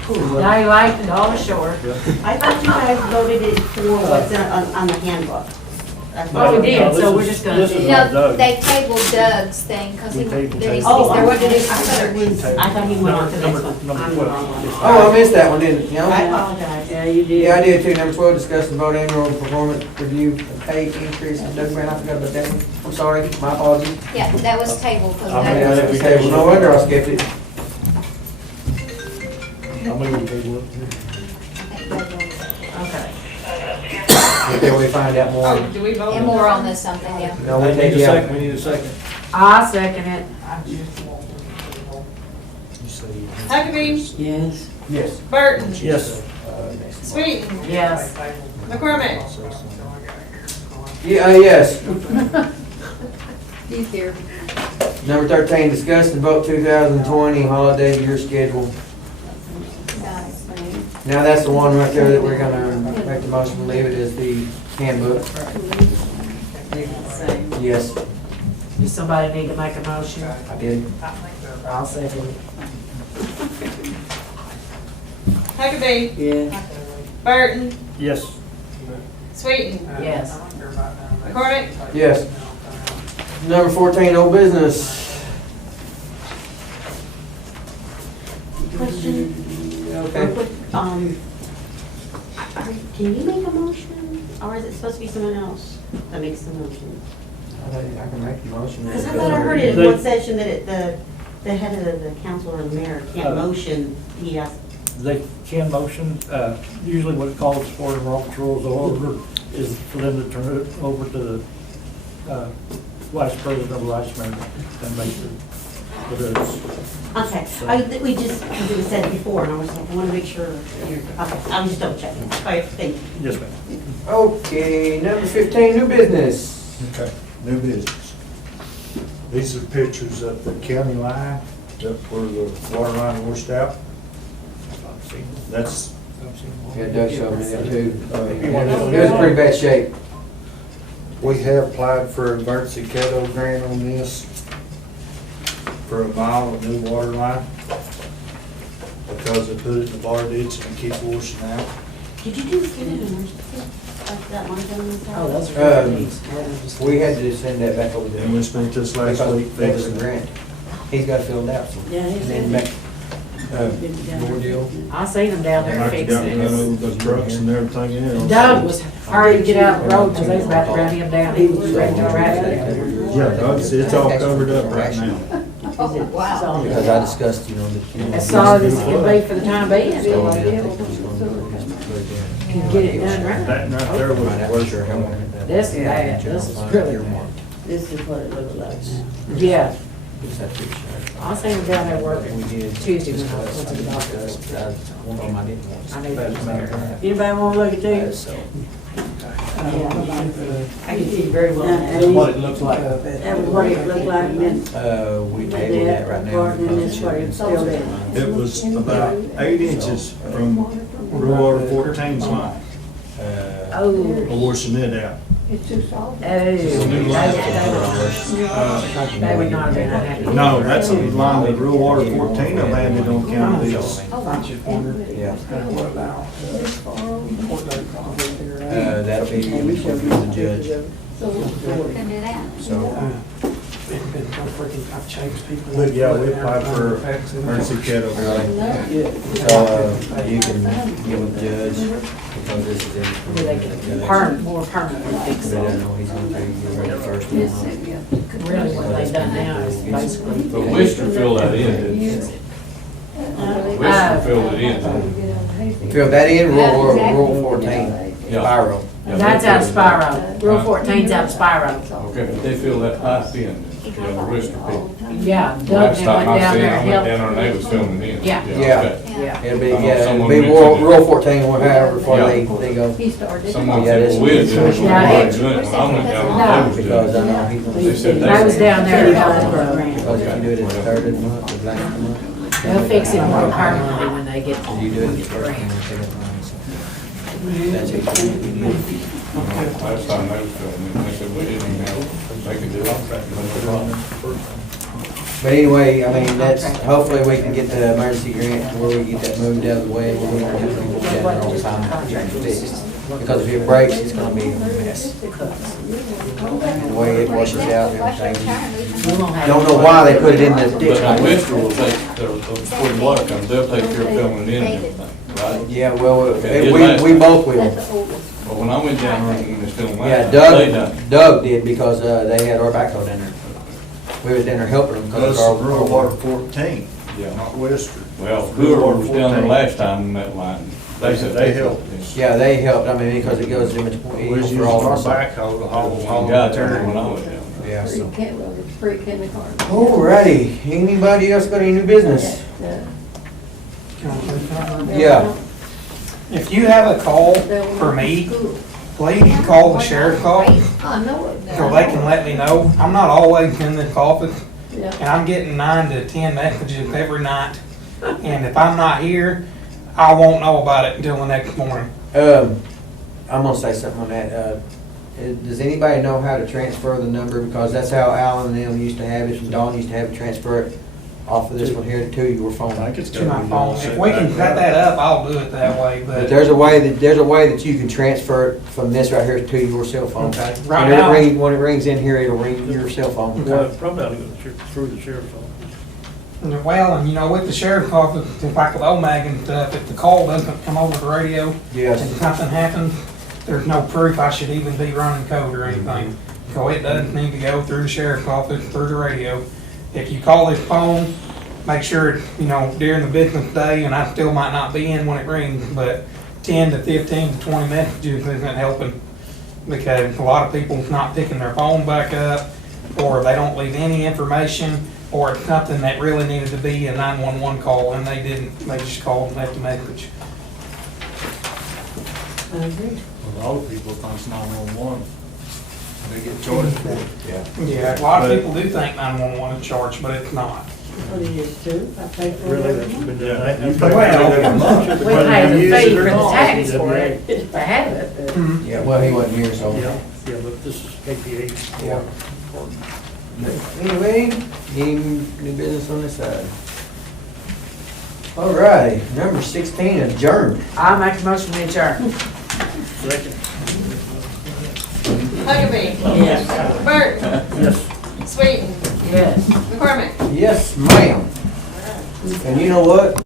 Now you like it all short. I thought you guys voted it for what's on the handbook. That's what Oh, I we did, No, this so we're is- just gonna this is do. not No, Doug. they tabled Doug's thing, cause he, We tabled there needs that. to be, Oh, there wasn't I any thought it was, I thought he went on to the next one. Number I'm the 12. wrong one. Oh, I missed that one, didn't you? I apologize. Yeah, you did. Yeah, I did too. Number 12, discuss and vote annual performance review and pay increase. Doug, man, I forgot about that one. I'm sorry, my apologies. yeah, that was tabled, cause I mean, Yeah, Doug, that was tabled. No wonder I skipped it. How many we tabled it? I think Doug voted. Okay. Until we find out more. Oh, do we vote? And more on this something, yeah. No, we We take need a you out. second, we need a second. I second it. Huckabee, Yes. Yes. Burton, Yes. Sweeten, Yes. McCormick. Yeah, yes. He's here. Number 13, discuss and vote 2020 holiday year schedule. Now, that's the one right there that we're gonna make the motion to leave it as the handbook. Yes, Does somebody need to make a motion? I did. I'll second it. Huckabee, Yes. Burton, Yes. Sweeten, Yes. McCormick. Yes. Number 14, old business. Question, real Okay. quick, can you make a motion, or is it supposed to be someone else that makes the motion? I can make the motion. Because I thought I heard it in one session that the head of the council or the mayor can't motion, he has. They can motion, usually what it calls for in Robert's Rules of Order is for them to turn it over to the vice president or vice mayor and make the votes. Okay, we just, because it was said before, and I was like, I want to make sure you're, okay, I was just double checking. All right, thank you. Yes, ma'am. Okay, number 15, new business. Okay, new business. These are pictures of the county line, up where the water line washed out. That's, Yeah, Doug showed me that too. It was in pretty bad shape. we have applied for a emergency Keota grant on this for a mile of new water line, because they put it in the bar ditch and it keeps washing out. Did you do get an emergency? Like that one done this Oh, that's We had to send that back over there. And we spent this last Because week that was a fixing it. grant. He's got filled out, so. Yeah, he's And then in. make, more deal. I seen them down there Like you got fixing it. those trucks and everything else. Doug was hurrying to get out the road because they was about to run him down. He was ready to wrap it. Yeah, it's all covered up right now. Oh, wow. Because I discussed, you know, that. As solid as it can be for the time being. So, Can yeah. get it done right. That right there was the worst one. This is bad. This is really bad. This is what it looks like. Yeah. Just that picture. I seen him down there working We did Tuesday when I discuss, went to the doctor's. one of them I didn't want. I knew he was there. Anybody want to look at these? So, I can see very well. That's that's what it looks like. That was what it looked like, and then We tabled that right now. Garden in this way, it's still there. It was about 8 inches from Rural Water 14's line, Oh. washing it out. Oh. They would not have been unhappy. No, that's a line that Rural Water 14 have landed on county this. Yeah. That'll be the judge, Can do that. so. But yeah, we applied for emergency Keota. You can get with the judge, because this is in. Where they can more permanently fix But I it. know he's gonna be ready first. Really what they've done now is basically. But Wister filled that in, didn't he? Wister No. Fill it in. Fill that in, Yeah, Rural exactly. 14, Yeah. Spiro. Yeah, That's they out of fill it in. Spiro. Rule 14's out of Spiro. Okay, but they fill that pipe in, the rest of people. Yeah, Doug Last went time I down seen, there I and went down helped. there and they was filming in. Yeah. Yeah. okay. Yeah. It'll be, I know yeah, it'll someone be mentioned it. Rural 14, or however, before Yeah. they go. Someone Yeah, said, this well, we're is- doing it, Yeah, we're it's- doing it, when I went down No. there, they was Because I doing know it. people, They said I was down there and helped. because if you do it at the third of the month, or last month. They'll fix it more permanently when they get So you do it at the the first grant. one, they get mine, so. That's it. Last time they was filming it, they said, we didn't even have, they could do it. But anyway, I mean, that's, hopefully we can get the emergency grant where we get that moved out of the way, where we don't have people down there all the time to get it fixed. Because if it breaks, it's gonna be a mess. The way it washes out and everything. Don't know why they put it in the ditch But like now that. Western will take, before the water comes, they'll take care of filming it in and everything, right? Yeah, well, Okay, we both will. But when I went down there and was filming Yeah, last, they done. Doug did because, they had our backhoe down there. We was down there helping them because That's it's our rural water 14, Yeah. not Western. Well, whoever was down there last time in that line, they said They they helped. helped. Yeah, they helped, I mean, because it goes in between, We was for using all of our us. backhoe to haul Got the there material. when I went down there. Yeah, so. Free kindergarten. Alrighty, anybody else got any new business? Yeah, If you have a call for me, please call the sheriff's office I know it. so they can let me know. I'm not always in this office, Yeah. and I'm getting 9 to 10 messages every night. And if I'm not here, I won't know about it until the next morning. I'm gonna say something on that, does anybody know how to transfer the number, because that's how Alan and them used to have it, and Dawn used to have it, transfer it off of this one here to your phone? I think it's To gotta my be phone. set If we can back set up. that up, I'll do it that way, But but there's a way that you can transfer it from this right here to your cell phone. Okay. Right When it now- when it rings in here, it'll ring your cell phone. Well, probably ought to go through the sheriff's office. well, and you know, with the sheriff's office, like with OMAG and stuff, if the call doesn't come over the radio, Yes. and something happens, there's no proof I should even be running code or anything. So it doesn't need to go through the sheriff's office, through the radio. If you call his phone, make sure, you know, during the business day, and I still might not be in when it rings, but 10 to 15 to 20 messages isn't helping. Because a lot of people's not picking their phone back up, or they don't leave any information, or it's something that really needed to be a 911 call, and they didn't, they just called and left a message. I agree. A lot of people think it's 911. They get charged for it. Yeah, a lot of people do think 911 is charged, but it's not. What it is too, I pay for Really, it. that should be Yeah, done. you pay for it every month. We Whether pay you the use fee it for or the not. tax for it, to have it. Yeah, well, he wasn't here, so. Yeah, but this is KPH. Yeah. Anyway, any new business on this side? All right, number 16, adjourned. I make a motion to adjourn. Second. Huckabee. Yes. Bert. Yes. Sweeten. Yes. McCormick. Yes, ma'am. And you know what?